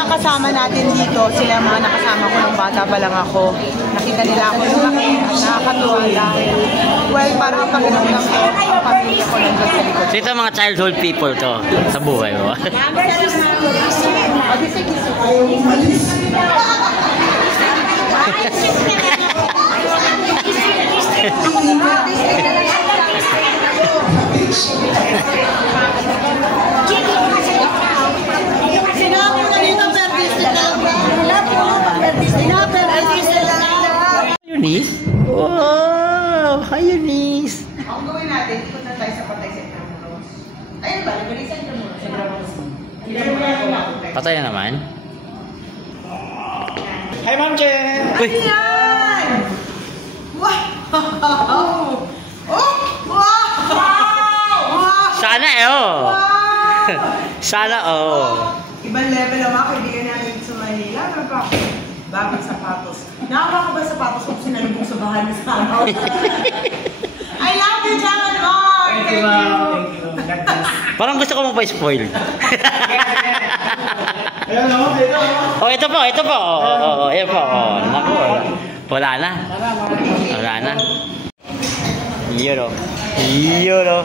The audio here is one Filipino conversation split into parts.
mga kasama natin dito, sila yung mga nakasama ko nung bata pa lang ako. Nakita nila ako lumaki at nakakatuwa dahil, well, parang pakiramdam ko, ang pamilya ko nandun sa likod. So ito mga childhood people to sa buhay mo. Eunice? Wow! Hi, Eunice! Ang gawin natin, ikot na tayo sa Patay sa Intramuros. Ayun ba? Nabali sa Intramuros. Sa Intramuros. Patay na naman? Hi, Ma'am Jen! Ano yan? Wow! Oh! Wow! Sana oh! Wow! Sana oh! Ibang level ang mga kaibigan natin sa Manila. Ano pa? Bagong sapatos. Nakawa ka ba sapatos kung sinalubong sa bahay sa ano? I love you, John Mark! Thank you, ma'am. Thank you. Parang gusto ko mo pa spoil. Ayun, no? Oh, ito po, ito po. Oh, ayan po. Oh, naku. Wala na. Wala na. Yun oh. Yun oh.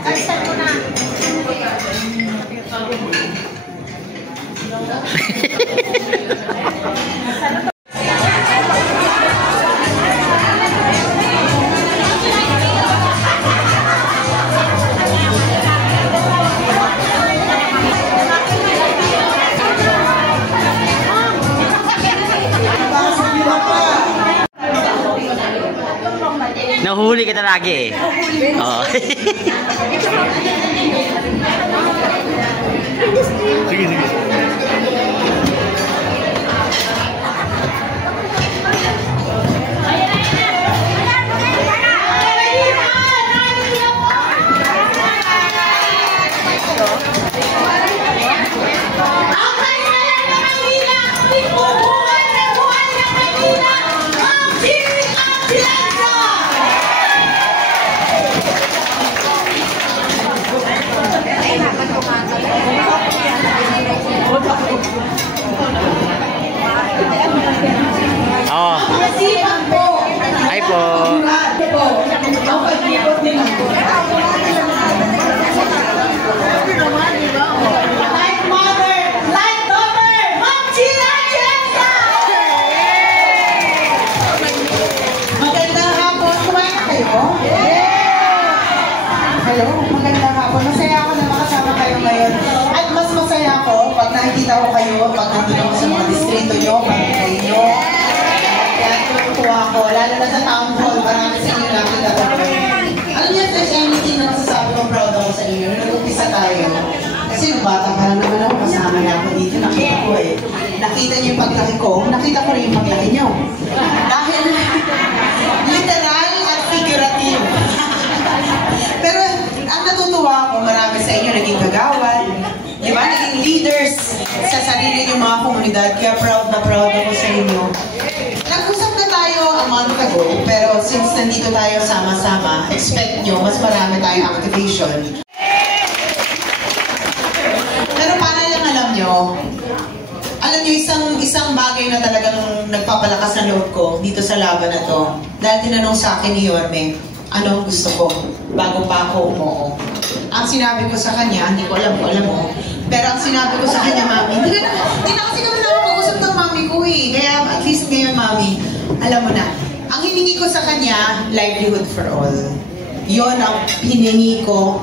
Start ko na. Nahuli kita lagi eh. Oo. Sige, sige. Oh. Hi po. Like mother, like daughter, Ma'am Gina Atienza! Magandang hapon. Kumain na kayo? Hello, magandang hapon. Masaya ako na makasama kayo ngayon. At mas masaya ako pag nakikita ko kayo, pag nandun ako sa mga distrito nyo, pag nyo. Kaya tutuwa ako, lalo na sa town hall, marami sa inyo nakita ko. Alam niyo, if there's anything na masasabi ko proud ako sa inyo, nag-umpisa tayo. Kasi nung bata pa lang naman ako, kasama na ako dito, nakita ko eh. Nakita niyo yung paglaki ko, nakita ko rin yung paglaki niyo. Dahil literal at figurative. Pero ang natutuwa ako, marami sa inyo naging kagawad, di ba? Naging leaders sa sarili niyong mga komunidad, kaya proud na proud ako sa inyo. Nag-usap na tayo a month ago, pero since nandito tayo sama-sama, expect nyo, mas marami tayong activation. Pero para lang alam nyo, isang bagay na talagang nagpapalakas ng loob ko dito sa laban na to, dahil tinanong sa akin ni Yorme, ano ang gusto ko bago pa ako umuo. Ang sinabi ko sa kanya, hindi ko alam mo, pero ang sinabi ko sa kanya, Mami, hindi na kasi kami nakapag-usap ng Mami ko eh. Kaya at least ngayon, Mami, alam mo na, ang hiningi ko sa kanya, livelihood for all. Yon ang hiningi ko.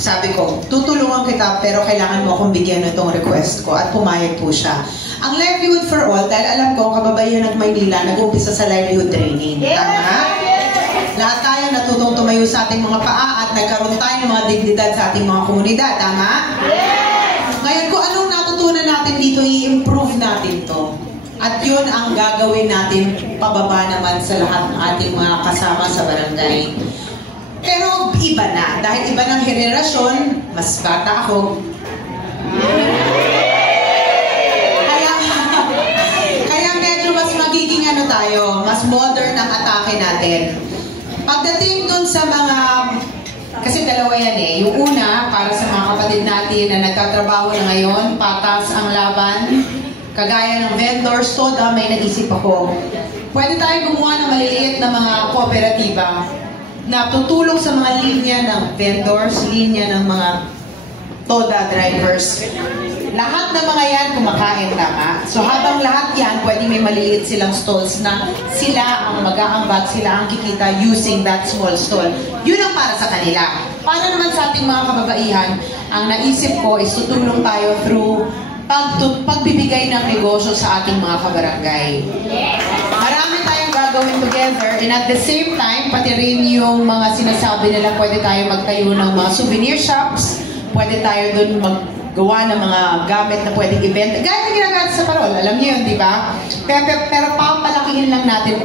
Sabi ko, tutulungan kita pero kailangan mo akong bigyan ng itong request ko at pumayag po siya. Ang livelihood for all, dahil alam ko, kababayan ng Maynila, nag-uumpisa sa livelihood training. Tama? Lahat tayo natutong tumayo sa ating mga paa at nagkaroon tayo ng mga dignidad sa ating mga komunidad. Tama? Ngayon, kung anong natutunan natin dito, i-improve natin to. At yun ang gagawin natin pababa naman sa lahat ng ating mga kasama sa barangay. Pero iba na. Dahil iba ng henerasyon, mas bata ako. Kaya medyo mas magiging ano tayo, mas modern ang atake natin. Pagdating dun sa mga Kasi dalawa yan eh. Yung una, para sa mga kapatid natin na nagtatrabaho na ngayon, patas ang laban, kagaya ng vendors, toda may naisip ako. Pwede tayo gumawa ng maliliit na mga kooperatiba na tutulong sa mga linya ng vendors, linya ng mga toda drivers. Lahat ng mga yan kumakain, tama? So habang lahat yan, pwede may maliliit silang stalls na sila ang mag-aambat, sila ang kikita using that small stall. Yun ang para sa kanila. Para naman sa ating mga kababaihan, ang naisip ko is tutulong tayo through pagbibigay ng negosyo sa ating mga kabarangay. Marami tayong gagawin together and at the same time, pati rin yung mga sinasabi nila, pwede tayo magtayo ng mga souvenir shops, pwede tayo dun gawa ng mga gamit na pwedeng ibenta. Gaya na ginagamit sa parol, alam niyo yun, di ba? Pero papalakihin lang natin,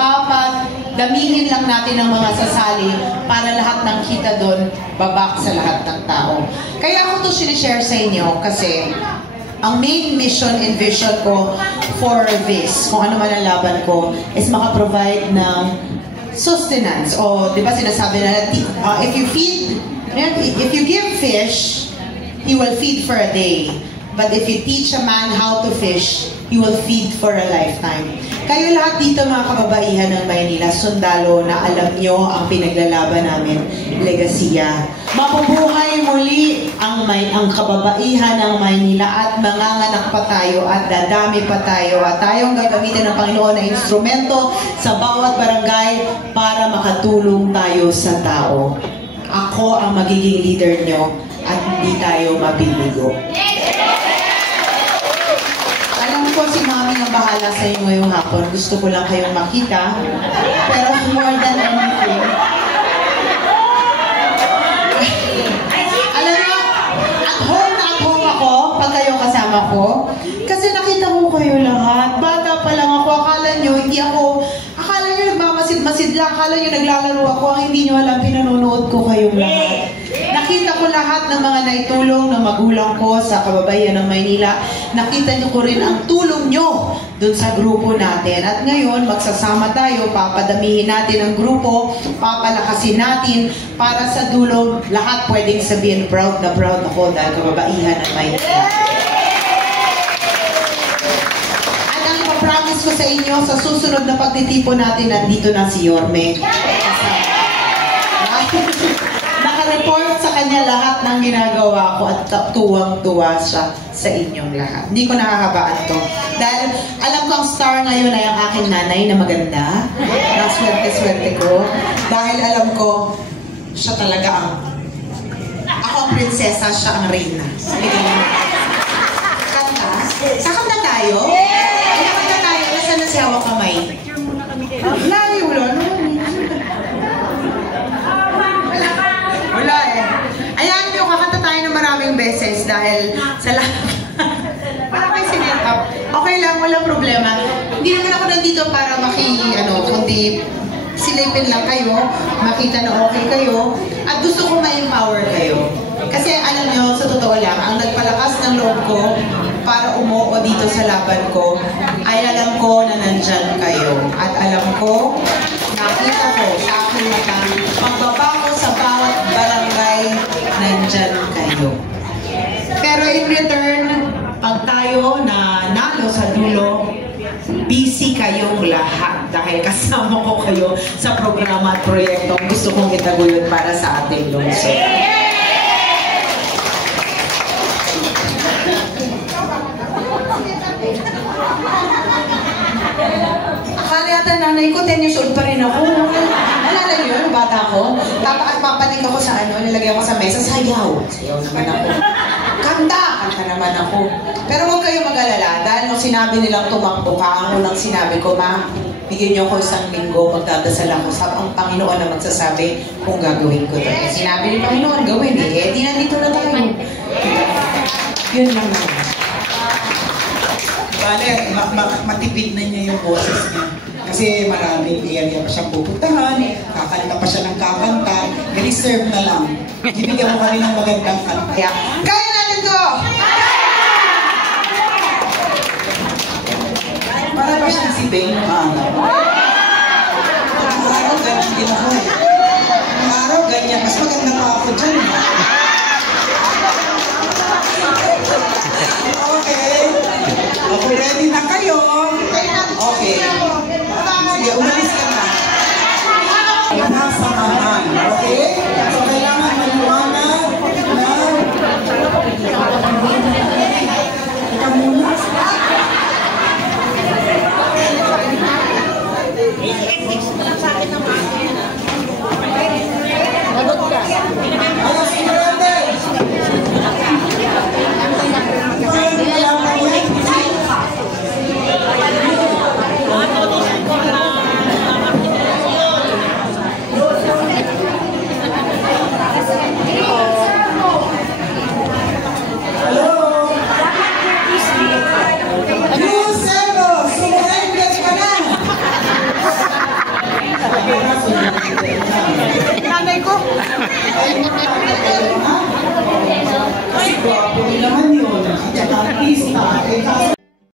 damihin lang natin ang mga sasali para lahat ng kita doon babak sa lahat ng tao. Kaya ako to sinishare sa inyo kasi ang main mission and vision ko for this, kung ano man ang laban ko, is makaprovide ng sustenance. O, di ba sinasabi na, if you give fish, he will feed for a day. But if you teach a man how to fish, he will feed for a lifetime. Kayo lahat dito mga kababaihan ng Maynila, sundalo na alam nyo ang pinaglalaban namin, Legasiya. Mabubuhay muli ang kababaihan ng Maynila at manganganak pa tayo at dadami pa tayo at tayong gagamitin ng Panginoon na instrumento sa bawat barangay para makatulong tayo sa tao. Ako ang magiging leader nyo at hindi tayo mapiligo. Alam ko si Mami ang bahala sa inyo ngayong hapon. Gusto ko lang kayong makita. Pero more than anything, alam mo, at home ako pag kayo kasama ko. Kasi nakita ko kayo lahat. Bata pa lang ako. Akala nyo nagmamasid-masid lang. Akala nyo naglalaro ako. Ang hindi nyo alam, pinanonood ko kayong lahat. Nakita ko lahat ng mga naitulong ng magulang ko sa kababaihan ng Maynila. Nakita nyo ko rin ang tulong nyo dun sa grupo natin. At ngayon, magsasama tayo, papadamihin natin ang grupo, papalakasin natin para sa dulo, lahat pwedeng sabihin, proud na ako dahil kababaihan ng Maynila. At ang ipapromise ko sa inyo, sa susunod na pagtitipon natin, nandito na si Yorme. Naka-report sa kanya lahat ng ginagawa ko at tuwang-tuwa siya sa inyong lahat. Hindi ko nakakabaan to. Dahil alam ko ang star ngayon ay ang aking nanay na maganda. Naswerte-swerte ko. Dahil alam ko, siya talaga ako ang prinsesa, siya ang reyna. Kanta? Kakanta tayo? Ay, kakanta tayo. Nasaan na si hawak kamay? Layo, wala naman. Wala eh. Ayan nyo, kakanta tayo ng maraming beses dahil sa lahat. Parang may sinet up. Okay lang, walang problema. Hindi naman ako nandito para kundi silipin lang kayo, makita na okay kayo, at gusto ko ma-empower kayo. Kasi alam nyo, sa totoo lang, ang nagpalakas ng loob ko para umuo dito sa laban ko, ay alam ko na nandyan kayo. At alam ko, nakita ko sa aking mata, pagbaba ko sa bawat barangay, nandyan kayo. Pero in return, pag tayo na nalo sa dulo, busy kayong lahat dahil kasama ko kayo sa programa at proyekto. Gusto kong itaguyod para sa ating lungsod. Akala yata nanay ko, 10 years old pa rin ako. Alala niyo yun, bata ko. Tapos papanig ako sa nilagay ako sa mesa, sayaw. Sayaw naman ako. Kanta naman ako. Pero huwag kayo mag-alala, dahil nung sinabi nilang tumakbo ka, ang unang sinabi ko, ma, bigyan niyo ako isang linggo, magdadasal ako sa ang Panginoon na magsasabi kung gagawin ko ito. Sinabi ni Panginoon, gawin di nandito na tayo. Yun lang naman. Bale, matipid na niya yung boses niya. Kasi maraming area pa siyang pupuntahan, kakanta pa siya ng kakanta, reserve na lang. Ibigyan mo kami ng magandang kanta. Kaya natin to! Para ba siyang si Ben? Araw, ganun din ako eh. araw, ganyan. Mas maganda pa ako dyan.